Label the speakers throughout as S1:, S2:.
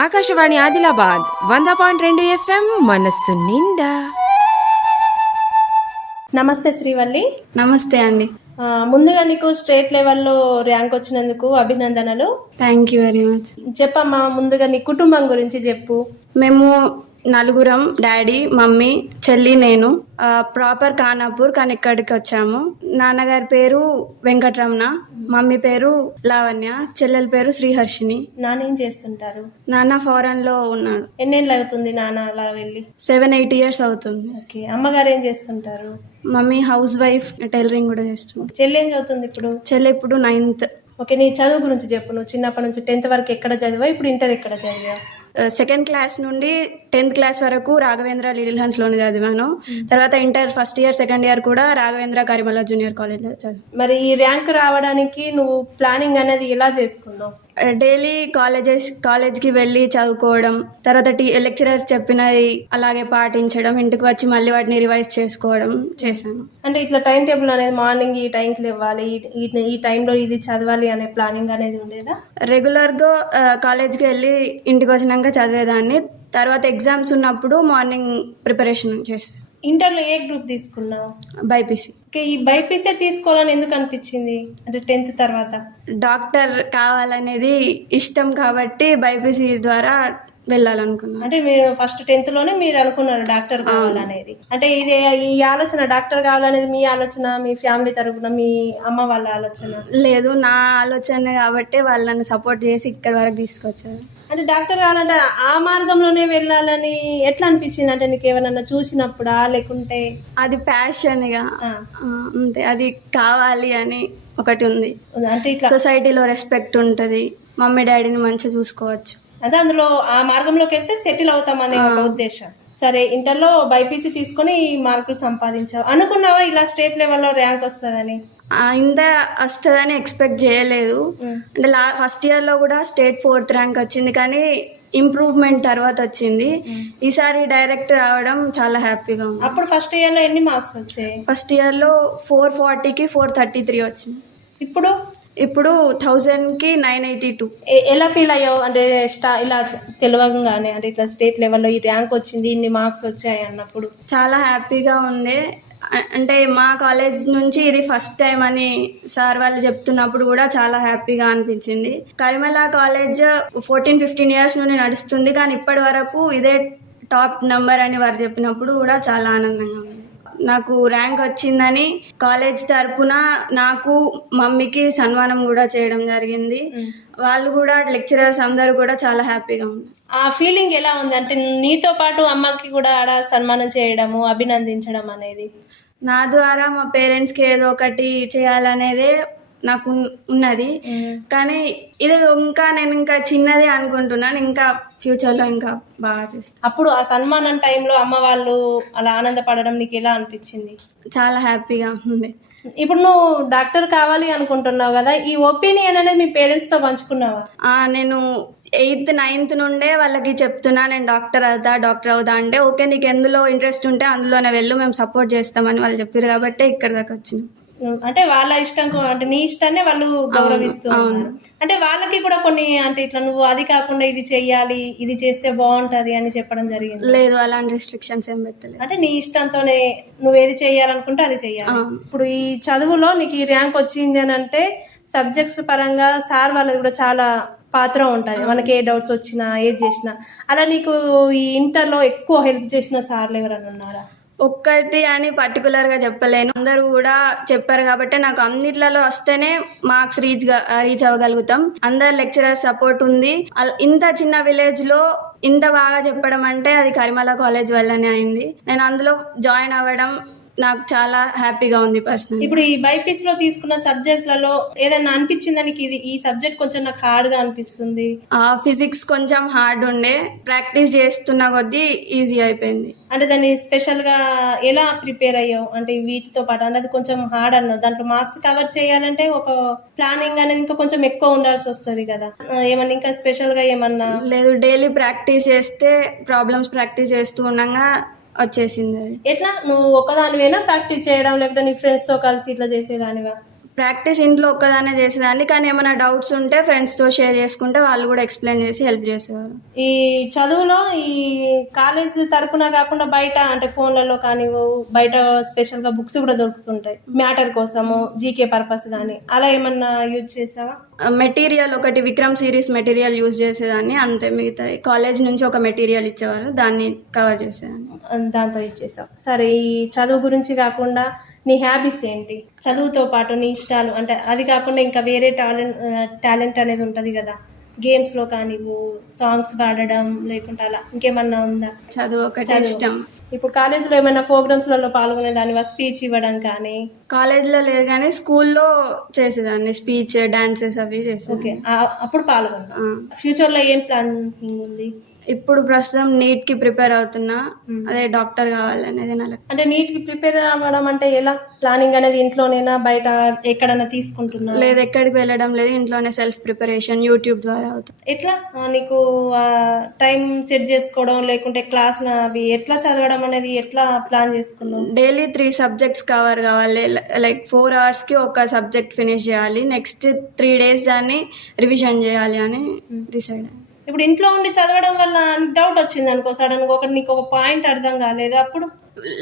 S1: ఆకాశవాణి ఆదిలాబాద్ వంద పాయింట్ రెండు ఎఫ్ఎం మనస్సు నిండా.
S2: నమస్తే శ్రీవల్లి.
S3: నమస్తే అండి.
S2: ముందుగా నీకు స్టేట్ లెవెల్లో ర్యాంక్ వచ్చినందుకు అభినందనలు.
S3: థ్యాంక్ యూ వెరీ మచ్
S2: చెప్పమ్మా ముందుగా నీ కుటుంబం గురించి చెప్పు.
S3: మేము నలుగురం డాడీ మమ్మీ చెల్లి నేను ప్రాపర్ ఖానాపూర్ కానీ ఇక్కడికి వచ్చాము? నాన్నగారి పేరు వెంకటరమణ. మమ్మీ పేరు లావణ్య చెల్లెల పేరు శ్రీహర్షిని
S2: నాన్న ఏం చేస్తుంటారు?
S3: నాన్న ఫారెన్లో ఉన్నాడు.
S2: ఎన్నేళ్ళు అవుతుంది నాన్న అలా వెళ్ళి?
S3: సెవెన్ ఎయిట్ ఇయర్స్ అవుతుంది.
S2: ఓకే అమ్మగారు ఏం చేస్తుంటారు?
S3: మమ్మీ హౌస్ వైఫ్ టైలరింగ్ కూడా చేస్తుంది.
S2: చెల్లి ఏం చదువుతుంది ఇప్పుడు?
S3: చెల్లె ఇప్పుడు నైన్త్
S2: ఓకే నీ చదువు గురించి చెప్పు. నువ్వు చిన్నప్పటి నుంచి టెన్త్ వరకు ఎక్కడ చదివా ఇప్పుడు ఇంటర్ ఎక్కడ చదివా
S3: సెకండ్ క్లాస్ నుండి టెన్త్ క్లాస్ వరకు రాఘవేంద్ర లిటిల్ హన్స్లోనే చదివాను. తర్వాత inter first year second year కూడా రాఘవేంద్ర కరిమల జూనియర్ కాలేజ్లో చదివాను.
S2: మరి ఈ ర్యాంక్ రావడానికి నువ్వు ప్లానింగ్ అనేది ఎలా చేసుకున్నావు?
S3: డైలీ కాలేజెస్ కాలేజ్కి వెళ్ళి చదువుకోవడం తర్వాత టీ లెక్చరర్స్ చెప్పినది అలాగే పాటించడం ఇంటికి వచ్చి మళ్ళీ వాటిని రివైజ్ చేసుకోవడం చేశాను.
S2: అంటే ఇట్లా టైం టేబుల్ అనేది మార్నింగ్ ఈ టైంకి ఇవ్వాలి ఈ- టైంలో ఇది చదవాలి అనే ప్లానింగ్ అనేది ఉండేదా?
S3: రెగ్యులర్గా కాలేజ్కి వెళ్ళి ఇంటికి వచ్చినాక చదివేదాన్ని తర్వాత ఎగ్జామ్స్ ఉన్నప్పుడు మార్నింగ్ ప్రిపరేషన్ చేస్తాను
S2: ఇంటర్లో ఏ గ్రూప్ తీసుకున్నావు?
S3: బైపీసీ.
S2: ఈ బైపీసీ తీసుకోవాలని ఎందుకు అనిపించింది? అంటే టెన్త్ తర్వాత.
S3: డాక్టర్ కావాలనేది ఇష్టం కాబట్టి బైపీసీ ద్వారా వెళ్ళాలనుకున్నాను.
S2: అంటే మీరు ఫస్ట్ టెన్త్లోనే మీరు అనుకున్నారు డాక్టర్ కావాలనేది. అంటే ఇది ఈ ఆలోచన డాక్టర్ కావాలనేది మీ ఆలోచన మీ ఫ్యామిలీ తరపున మీ అమ్మ వాళ్ళ ఆలోచన?
S3: లేదు నా ఆలోచన కాబట్టి వాళ్ళు నన్ను సపోర్ట్ చేసి ఇక్కడి వరకు తీసుకొచ్చారు.
S2: అంటే డాక్టర్ కావాలంటే ఆ మార్గంలోనే వెళ్ళాలని ఎట్లా అనిపించింది? అంటే నీకు ఏమైనా చూసినప్పుడా? లేకుంటే?
S3: అది ప్యాషన్ ఇక
S2: ఆ,
S3: ఆ, అంతే. అది కావాలి అని ఒకటి ఉంది.
S2: అంటే ఇట్లా
S3: సొసైటీలో రెస్పెక్ట్ ఉంటుంది. మమ్మీ డాడీని మంచిగా చూసుకోవచ్చు.
S2: అదే అందులో ఆ మార్గంలోకి వెళ్తే సెటిల్ అవుతామనే ఒక ఉద్దేశం. సరే ఇంటర్లో బైపీసీ తీసుకొని ఈ మార్కులు సంపాదించావు. అనుకున్నావా ఇలా స్టేట్ లెవెల్లో ర్యాంక్ వస్తుందని?
S3: ఇంత వస్తుందని ఎక్స్పెక్ట్ చేయలేదు. అంటే లా ఫస్ట్ ఇయర్లో కూడా స్టేట్ ఫోర్త్ ర్యాంక్ వచ్చింది కానీ ఇంప్రూవ్మెంట్ తర్వాత వచ్చింది. ఈసారి డైరెక్ట్ రావడం చాలా హ్యాపీగా ఉంది.
S2: అప్పుడు ఫస్ట్ ఇయర్లో ఎన్ని మార్క్స్ వచ్చాయి?
S3: ఫస్ట్ ఇయర్లో ఫోర్ ఫార్టీకి ఫోర్ థర్టీ త్రీ వచ్చింది.
S2: ఇప్పుడు?
S3: ఇప్పుడు థౌజండ్కి నైన్ ఎయిటీ టూ.
S2: ఎలా ఫీల్ అయ్యావు? అంటే స్టా ఇలా తెలియగానే అంటే ఇట్లా స్టేట్ లెవెల్లో ఈ ర్యాంక్ వచ్చింది ఇన్ని మార్క్స్ వచ్చాయి అన్నప్పుడు.
S3: చాలా హ్యాపీగా ఉంది అంటే మా కాలేజ్ నుంచి ఇది ఫస్ట్ టైం అని సార్ వాళ్ళు చెప్తున్నప్పుడు కూడా చాలా హ్యాపీగా అనిపించింది. Karimala college fourteen fifteen years నుండి నడుస్తుంది కానీ ఇప్పటి వరకు ఇదే టాప్ నంబర్ అని వారు చెప్పినప్పుడు కూడా చాలా ఆనందంగా ఉంది. నాకు ర్యాంక్ వచ్చిందని కాలేజ్ తరపున నాకు మమ్మీకి సన్మానం కూడా చేయడం జరిగింది. వాళ్ళు కూడా లెక్చరర్స్ అందరూ కూడా చాలా హ్యాపీగా ఉన్నారు.
S2: ఆ ఫీలింగ్ ఎలా ఉంది? అంటే నీతో పాటు అమ్మకి కూడా ఆడ సన్మానం చేయడము అభినందించడం అనేది?
S3: నా ద్వారా మా పేరెంట్స్కి ఏదో ఒకటి చేయాలనేదే నాకు ఉన్- ఉన్నది. కానీ ఇది ఇంకా నేను ఇంకా చిన్నది అనుకుంటున్నాను. ఇంకా ఫ్యూచర్లో ఇంకా బాగా చేస్తాను
S2: అప్పుడు ఆ సన్మానం టైంలో అమ్మ వాళ్ళు అలా ఆనందపడడం నీకు ఎలా అనిపించింది?
S3: చాలా హ్యాపీగా ఉంది
S2: ఇప్పుడు నువ్వు డాక్టర్ కావాలి అనుకుంటున్నావు కదా ఈ ఒపీనియన్ అనేది మీ పేరెంట్స్తో పంచుకున్నావా
S3: నేను ఎయిత్ నైన్త్ నుండే వాళ్ళకి చెప్తున్నా నేను డాక్టర్ అవుతా డాక్టర్ అవుతా అంటే ఓకే నీకు ఎందులో ఇంట్రెస్ట్ ఉంటే అందులోనే వెళ్ళు మేము సపోర్ట్ చేస్తామని వాళ్ళు చెప్పారు కాబట్టి ఇక్కడ దాకా వచ్చినాం.
S2: అంటే వాళ్ళ ఇష్టం అంటే నీ ఇష్టాన్ని వాళ్ళు గౌరవిస్తూ ఉన్నారు. అంటే వాళ్ళకి కూడా కొన్ని అంటే ఇట్లా నువ్వు అది కాకుండా ఇది చెయ్యాలి ఇది చేస్తే బాగుంటది అని చెప్పడం జరిగింది?
S3: లేదు అలాంటి రెస్ట్రిక్షన్స్ ఏం పెట్టలేదు.
S2: అంటే నీ ఇష్టంతోనే నువ్వు ఏది చేయాలనుకుంటే అది చెయ్యాలి. ఇప్పుడు ఈ చదువులో నీకు ఈ ర్యాంక్ వచ్చింది అని అంటే సబ్జెక్ట్స్ పరంగా సార్ వాళ్ళది కూడా చాలా పాత్ర ఉంటుంది. మనకి ఏ డౌట్స్ వచ్చినా ఏది చేసినా. అలా నీకు ఈ ఇంటర్లో ఎక్కువ హెల్ప్ చేసిన సార్లు ఎవరైనా ఉన్నారా?
S3: ఒక్కటి అని పర్టికులర్గా చెప్పలేను. అందరూ కూడా చెప్పారు కాబట్టి నాకు అన్నిట్లలో వస్తేనే మార్క్స్ రీచ్ రీచ్ అవ్వగలుగుతాం. అందరు లెక్చరర్ సపోర్ట్ ఉంది. ఇంత చిన్న విలేజ్లో ఇంత బాగా చెప్పడం అంటే అది కరిమల కాలేజ్ వల్లనే అయింది. నేను అందులో జాయిన్ అవ్వడం నాకు చాలా హ్యాపీగా ఉంది పర్సనల్
S2: ఇప్పుడు ఈ బైపీసీ లో తీసుకున్న సబ్జెక్టులలో ఏదైనా అనిపించిందా నీకు? ఇది ఈ సబ్జెక్ట్ కొంచెం నాకు హార్డ్గా అనిపిస్తుంది
S3: ఫిజిక్స్ కొంచెం హార్డ్ ఉండే ప్రాక్టీస్ చేస్తున్న కొద్దీ ఈజీ అయిపోయింది.
S2: అంటే దాన్ని స్పెషల్గా ఎలా ప్రిపేర్ అయ్యావు? అంటే వీటితో పాటు అన్నది కొంచెం హార్డ్ అన్నావు. దాంట్లో మార్క్స్ కవర్ చేయాలంటే ఒక ప్లానింగ్ అనేది ఇంకా కొంచెం ఎక్కువ ఉండాల్సి వస్తుంది కదా. ఏమన్నా ఇంకా స్పెషల్గా ఏమన్నా?
S3: లేదు డైలీ ప్రాక్టీస్ చేస్తే ప్రాబ్లమ్స్ ప్రాక్టీస్ చేస్తూ ఉండగా వచ్చేసింది అది.
S2: ఎట్లా? నువ్వు ఒకదానివేనా ప్రాక్టీస్ చేయడం లేకపోతే నీ ఫ్రెండ్స్తో కలిసి ఇట్లా చేసేదానివా?
S3: ప్రాక్టీస్ ఇంట్లో ఒక్కదానే చేసేదాన్ని కానీ ఏమైనా డౌట్స్ ఉంటే ఫ్రెండ్స్తో షేర్ చేసుకుంటే వాళ్ళు కూడా ఎక్స్ప్లెయిన్ చేసి హెల్ప్ చేసేవారు.
S2: ఈ చదువులో ఈ కాలేజ్ తరపున కాకుండా బయట అంటే ఫోన్లలో కానీ బయట స్పెషల్గా బుక్స్ కూడా దొరుకుతుంటాయి. మ్యాటర్ కోసము జీకే పర్పస్ కానీ అలా ఏమన్నా యూజ్ చేసావా?
S3: మెటీరియల్ ఒకటి విక్రమ్ సిరీస్ మెటీరియల్ యూజ్ చేసేదాన్ని అంతే మిగతా కాలేజ్ నుంచి ఒక మెటీరియల్ ఇచ్చేవారు దాన్ని కవర్ చేసేదాన్ని.
S2: దాంతో ఇచ్చేసావు. సరే ఈ చదువు గురించి కాకుండా నీ హ్యాబీస్ ఏంటి? చదువుతో పాటు నీ ఇష్టాలు అంటే అది కాకుండా ఇంకా వేరే టాలెంట్ టాలెంట్ అనేది ఉంటుంది కదా. గేమ్స్లో కానివ్వు సాంగ్స్ పాడడం లేకుంటే అలా ఇంకేమన్నా ఉందా?
S3: చదువు ఒకటి ఇష్టం.
S2: ఇప్పుడు కాలేజీలో ఏమైనా ప్రోగ్రామ్స్లలో పాల్గొనే దానివా స్పీచ్ ఇవ్వడం కానీ?
S3: కాలేజ్లో లేదు కానీ స్కూల్లో చేసేదాన్ని స్పీచ్ డాన్సెస్ అవి చేసేదాన్ని.
S2: ఓకే. అప్పుడు పాల్గొన్నా. ఫ్యూచర్లో ఏం ప్లాన్ ఉంది?
S3: ఇప్పుడు ప్రస్తుతం నీట్కి ప్రిపేర్ అవుతున్నా. అదే డాక్టర్ కావాలనేది నా లక్ష్యం.
S2: అంటే నీట్కి ప్రిపేర్ అవ్వడం అంటే ఎలా? ప్లానింగ్ అనేది ఇంట్లోనేనా? బయట ఎక్కడన్నా తీసుకుంటున్నా
S3: లేదు ఎక్కడికి వెళ్ళడం లేదు. ఇంట్లోనే సెల్ఫ్ ప్రిపరేషన్ యూట్యూబ్ ద్వారా అవుతుంది.
S2: ఎట్లా? ఆ, నీకు టైం సెట్ చేసుకోవడం లేకుంటే క్లాస్ అవి ఎట్లా చదవడం అనేది ఎట్లా ప్లాన్ చేసుకున్నావు?
S3: డైలీ త్రీ సబ్జెక్ట్స్ కవర్ కావాలి. లైక్ ఫోర్ అవర్స్కి ఒక సబ్జెక్ట్ ఫినిష్ చేయాలి. నెక్స్ట్ త్రీ డేస్ దాన్ని రివిజన్ చేయాలి అని డిసైడ్
S2: ఇప్పుడు ఇంట్లో ఉండి చదవడం వల్ల డౌట్ వచ్చింది అనుకో సడన్గా ఒకటి నీకు ఒక పాయింట్ అర్థం కాలేదు అప్పుడు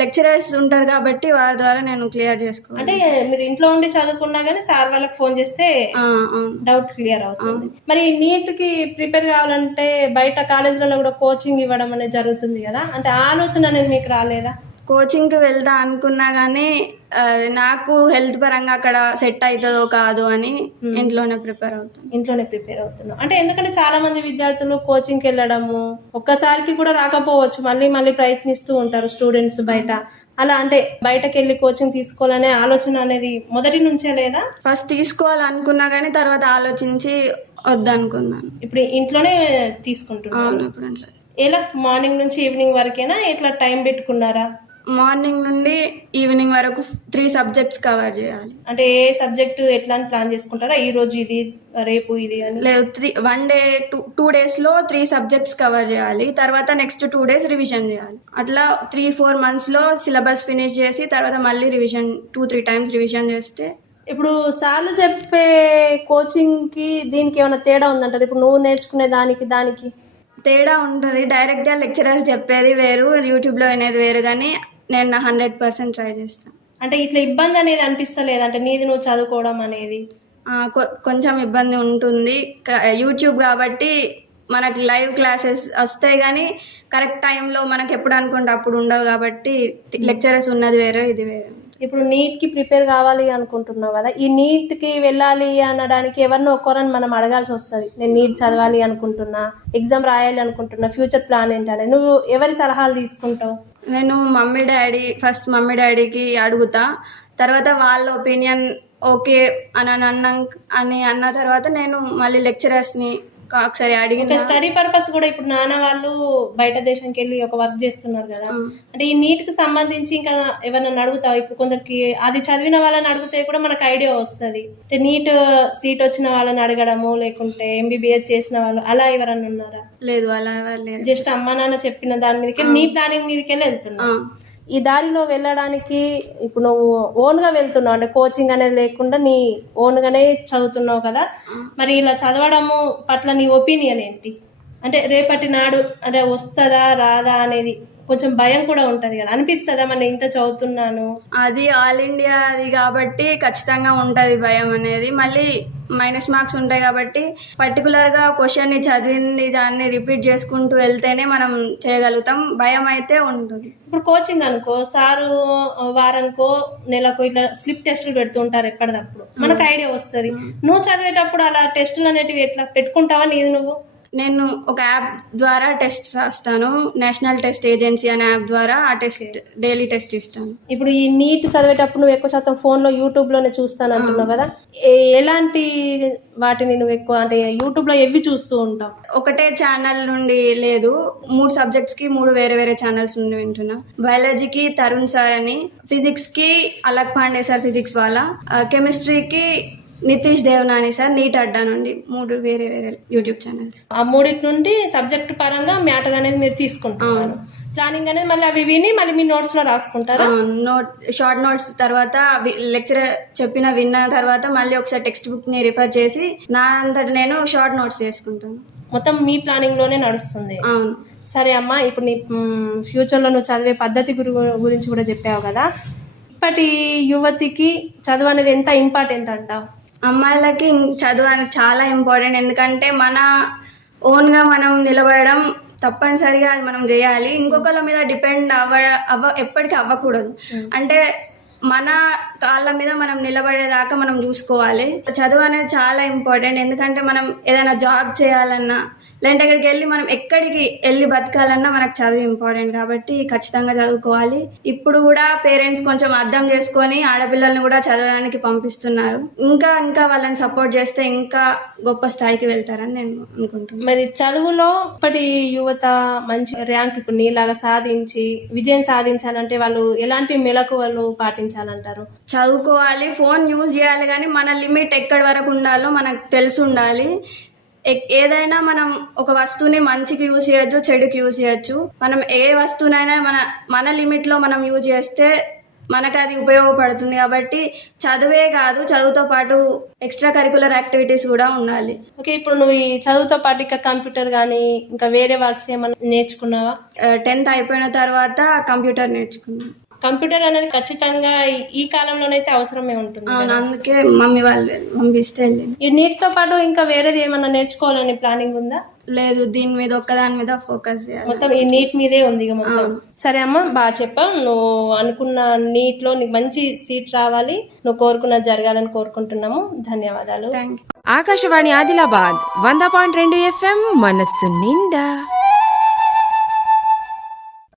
S3: లెక్చరర్స్ ఉంటారు కాబట్టి వారి ద్వారా నేను క్లియర్ చేసుకోవాలి.
S2: అంటే మీరు ఇంట్లో ఉండి చదువుకున్నా కానీ సార్ వాళ్ళకి ఫోన్ చేస్తే డౌట్ క్లియర్ అవుతుంది. మరి నీట్కి ప్రిపేర్ కావాలంటే బయట కాలేజీలలో కూడా కోచింగ్ ఇవ్వడం అనేది జరుగుతుంది కదా? అంటే ఆలోచన అనేది మీకు రాలేదా?
S3: కోచింగ్కి వెళ్దా అనుకున్నా కానీ నాకు హెల్త్ పరంగా అక్కడ సెట్ అవుతుందో కాదు అని ఇంట్లోనే ప్రిపేర్ అవుతాను
S2: ఇంట్లోనే ప్రిపేర్ అవుతున్నాం. అంటే ఎందుకంటే చాలా మంది విద్యార్థులు కోచింగ్కి వెళ్ళడము ఒక్కసారికి కూడా రాకపోవచ్చు మళ్ళీ మళ్ళీ ప్రయత్నిస్తూ ఉంటారు స్టూడెంట్స్ బయట. అలా అంటే బయటకు వెళ్ళి కోచింగ్ తీసుకోవాలనే ఆలోచన అనేది మొదటి నుంచే లేదా?
S3: ఫస్ట్ తీసుకోవాలనుకున్నా కానీ తర్వాత ఆలోచించి వద్దనుకున్నాను
S2: ఇప్పుడు ఇంట్లోనే తీసుకుంటున్నాను
S3: అవును ఇప్పుడు అట్లా
S2: ఎలా? మార్నింగ్ నుంచి ఈవినింగ్ వరకేనా? ఎట్లా? టైం పెట్టుకున్నారా?
S3: మార్నింగ్ నుండి ఈవినింగ్ వరకు త్రీ సబ్జెక్ట్స్ కవర్ చేయాలి.
S2: అంటే ఏ సబ్జెక్ట్ ఎట్లా అని ప్లాన్ చేసుకుంటారా? ఈ రోజు ఇది రేపు ఇది అని?
S3: లేదు three one day two two డేస్లో త్రీ సబ్జెక్ట్స్ కవర్ చేయాలి. తర్వాత నెక్స్ట్ టూ డేస్ రివిజన్ చేయాలి. అట్లా త్రీ ఫోర్ మంత్స్లో సిలబస్ ఫినిష్ చేసి తర్వాత మళ్ళీ revision two three times revision చేస్తే
S2: ఇప్పుడు సార్లు చెప్పే కోచింగ్కి దీనికి ఏమైనా తేడా ఉందంటారు? ఇప్పుడు నువ్వు నేర్చుకునే దానికి దానికి?
S3: తేడా ఉంటుంది. డైరెక్ట్గా లెక్చరర్స్ చెప్పేది వేరు యూట్యూబ్లో వినేది వేరు. కానీ నేను నా హండ్రెడ్ పర్సెంట్ ట్రై చేస్తాను
S2: అంటే ఇట్లా ఇబ్బంది అనేది అనిపిస్తలేదు అంటే నీది నువ్వు చదువుకోవడం అనేది?
S3: కొంచెం ఇబ్బంది ఉంటుంది. యూట్యూబ్ కాబట్టి మనకి లైవ్ క్లాసెస్ వస్తాయి కానీ కరెక్ట్ టైంలో మనకి ఎప్పుడు అనుకుంటే అప్పుడు ఉండవు కాబట్టి లెక్చరర్స్ ఉన్నది వేరే ఇది వేరే.
S2: ఇప్పుడు నీట్కి ప్రిపేర్ కావాలి అనుకుంటున్నావు కదా ఈ నీట్కి వెళ్ళాలి అనడానికి ఎవరినో ఒక్కరని మనం అడగాల్సి వస్తుంది. నేను నీట్ చదవాలి అనుకుంటున్నా ఎగ్జామ్ రాయాలి అనుకుంటున్నా ఫ్యూచర్ ప్లాన్ ఏంటనే. నువ్వు ఎవరి సలహాలు తీసుకుంటావు?
S3: నేను మమ్మీ డాడీ ఫస్ట్ మమ్మీ డాడీకి అడుగుతా. తర్వాత వాళ్ళ ఒపీనియన్ ఓకే అని అని అన్నా అని అన్న తర్వాత నేను మళ్ళీ లెక్చరర్స్ని ఒకసారి
S2: స్టడీ పర్పస్ కూడా ఇప్పుడు నాన్న వాళ్ళు బయట దేశానికి వెళ్ళి ఒక వర్క్ చేస్తున్నారు కదా. అంటే ఈ నీట్కి సంబంధించి ఇంకా ఎవరైనా అడుగుతావు? ఇప్పుడు కొందరికి అది చదివిన వాళ్ళని అడిగితే కూడా మనకు ఐడియా వస్తుంది. అంటే నీట్ సీట్ వచ్చిన వాళ్ళని అడగడము లేకుంటే ఎంబీబీఎస్ చేసిన వాళ్ళు అలా ఎవరన్నా ఉన్నారా?
S3: లేదు అలా
S2: జస్ట్ అమ్మ నాన్న చెప్పిన దాని మీదకి నీ ప్లానింగ్ మీదకి వెళ్ళి వెళ్తున్నావు
S3: ఆ.
S2: ఈ దారిలో వెళ్ళడానికి ఇప్పుడు నువ్వు ఓన్గా వెళ్తున్నావు అంటే కోచింగ్ అనేది లేకుండా నీ ఓన్గానే చదువుతున్నావు కదా. మరి ఇలా చదవడము పట్ల నీ ఒపీనియన్ ఏంటి? అంటే రేపటి నాడు అంటే వస్తుందా రాదా అనేది కొంచెం భయం కూడా ఉంటది కదా. అనిపిస్తుందా మన ఇంత చదువుతున్నాను?
S3: అది ఆల్ ఇండియా అది కాబట్టి ఖచ్చితంగా ఉంటుంది భయం అనేది. మళ్ళీ మైనస్ మార్క్స్ ఉంటాయి కాబట్టి పర్టికులర్గా క్వశ్చన్ని చదివింది దాన్ని రిపీట్ చేసుకుంటూ వెళ్తేనే మనం చేయగలుగుతాం. భయం అయితే ఉంటుంది.
S2: ఇప్పుడు కోచింగ్ అనుకో సారు వారానికో నెలకు ఇట్లా స్లిప్ టెస్టులు పెడుతుంటారు ఎప్పటికప్పుడు మనకు ఐడియా వస్తుంది. నువ్వు చదివేటప్పుడు అలా టెస్టులు అనేటివి ఎట్లా పెట్టుకుంటావా నీది నువ్వు?
S3: నేను ఒక యాప్ ద్వారా టెస్ట్ రాస్తాను. నేషనల్ టెస్ట్ ఏజెన్సీ అనే యాప్ ద్వారా ఆ టెస్ట్ డైలీ టెస్ట్ ఇస్తాను.
S2: ఇప్పుడు ఈ నీట్ చదివేటప్పుడు నువ్వు ఎక్కువ శాతం ఫోన్లో యూట్యూబ్లోనే చూస్తాను అంటున్నావు కదా. ఎలాంటి వాటిని నువ్వు ఎక్కువ అంటే యూట్యూబ్లో ఎవి చూస్తూ ఉంటావు?
S3: ఒకటే ఛానల్ నుండి లేదు. మూడు సబ్జెక్ట్స్కి మూడు వేరే వేరే ఛానల్స్ నుండి వింటున్నా. బయాలజీకి తరుణ్ సార్ అని ఫిజిక్స్కి అలక్ పాండే సార్ ఫిజిక్స్ వాళ్ళ కెమిస్ట్రీకి నితీష్ దేవనాని సార్ నీట్ అడ్డా నుండి మూడు వేరే వేరే యూట్యూబ్ ఛానల్స్.
S2: ఆ మూడింటి నుండి సబ్జెక్ట్ పరంగా మ్యాటర్ అనేది మీరు తీసుకుంటున్నారు. ప్లానింగ్ అనేది మళ్ళీ అవి విని మళ్ళీ మీ నోట్స్లో రాసుకుంటారా?
S3: నోట్ షార్ట్ నోట్స్ తర్వాత లెక్చరర్ చెప్పిన విన్న తర్వాత మళ్ళీ ఒకసారి టెక్స్ట్ బుక్ని రిఫర్ చేసి నా అంతటి నేను షార్ట్ నోట్స్ చేసుకుంటాను.
S2: మొత్తం మీ ప్లానింగ్లోనే నడుస్తుంది.
S3: అవును.
S2: సరే అమ్మా ఇప్పుడు నీ ఫ్యూచర్లో నువ్వు చదివే పద్ధతి గురి గురించి కూడా చెప్పావు కదా. ఇప్పటి యువతికి చదువు అనేది ఎంత ఇంపార్టెంట్ అంటావు?
S3: అమ్మాయిలకి చదువు అనేది చాలా ఇంపార్టెంట్. ఎందుకంటే మన ఓన్గా మనం నిలబడడం తప్పనిసరిగా అది మనం చేయాలి. ఇంకొకళ్ళ మీద డిపెండ్ అవ్వ అవ్వ ఎప్పటికీ అవ్వకూడదు. అంటే మన కాళ్ళ మీద మనం నిలబడేదాకా మనం చూసుకోవాలి. చదువు అనేది చాలా ఇంపార్టెంట్. ఎందుకంటే మనం ఏదైనా జాబ్ చేయాలన్నా లేదంటే అక్కడికి వెళ్ళి మనం ఎక్కడికి వెళ్ళి బతకాలన్నా మనకు చదువు ఇంపార్టెంట్ కాబట్టి ఖచ్చితంగా చదువుకోవాలి. ఇప్పుడు కూడా పేరెంట్స్ కొంచెం అర్థం చేసుకొని ఆడపిల్లల్ని కూడా చదవడానికి పంపిస్తున్నారు. ఇంకా ఇంకా వాళ్ళని సపోర్ట్ చేస్తే ఇంకా గొప్ప స్థాయికి వెళ్తారని నేను అనుకుంటున్నాను
S2: మరి చదువులో ఇప్పటి యువత మంచి ర్యాంక్ ఇప్పుడు నీలాగా సాధించి విజయం సాధించాలంటే వాళ్ళు ఎలాంటి మెలకువలు పాటించాలంటారు?
S3: చదువుకోవాలి ఫోన్ యూజ్ చేయాలి కానీ మన లిమిట్ ఎక్కడి వరకు ఉండాలో మనకు తెలిసి ఉండాలి. ఏదైనా మనం ఒక వస్తువుని మంచికి యూజ్ చేయొచ్చు చెడుకి యూజ్ చేయొచ్చు. మనం ఏ వస్తువునైనా మన మన లిమిట్లో మనం యూజ్ చేస్తే మనకు అది ఉపయోగపడుతుంది కాబట్టి చదువే కాదు చదువుతో పాటు ఎక్స్ట్రా కరికులర్ యాక్టివిటీస్ కూడా ఉండాలి.
S2: ఓకే ఇప్పుడు నువ్వు ఈ చదువుతో పాటు ఇంకా కంప్యూటర్ కానీ ఇంకా వేరే వర్క్స్ ఏమైనా నేర్చుకున్నావా?
S3: టెన్త్ అయిపోయిన తర్వాత కంప్యూటర్ నేర్చుకున్నాను.
S2: కంప్యూటర్ అనేది ఖచ్చితంగా ఈ- ఈ కాలంలోనైతే అవసరమే ఉంటుంది
S3: అవును అందుకే మమ్మీ వాళ్ళు పంపిస్తే వెళ్ళింది.
S2: ఈ నీటితో పాటు ఇంకా వేరేది ఏమన్నా నేర్చుకోవాలని ప్లానింగ్ ఉందా?
S3: లేదు దీని మీద ఒక్కదాని మీద ఫోకస్ చేయాలి.
S2: మొత్తం ఈ నీట్ మీదే ఉంది ఇక మొత్తం. సరే అమ్మా బాగా చెప్పావు. నువ్వు అనుకున్న నీట్లో నీకు మంచి సీట్ రావాలి. నువ్వు కోరుకున్నది జరగాలని కోరుకుంటున్నాము. ధన్యవాదాలు.
S3: థ్యాంక్ యూ
S1: ఆకాశవాణి ఆదిలాబాద్ వంద పాయింట్ రెండు ఎఫ్ఎం మనస్సు నిండా.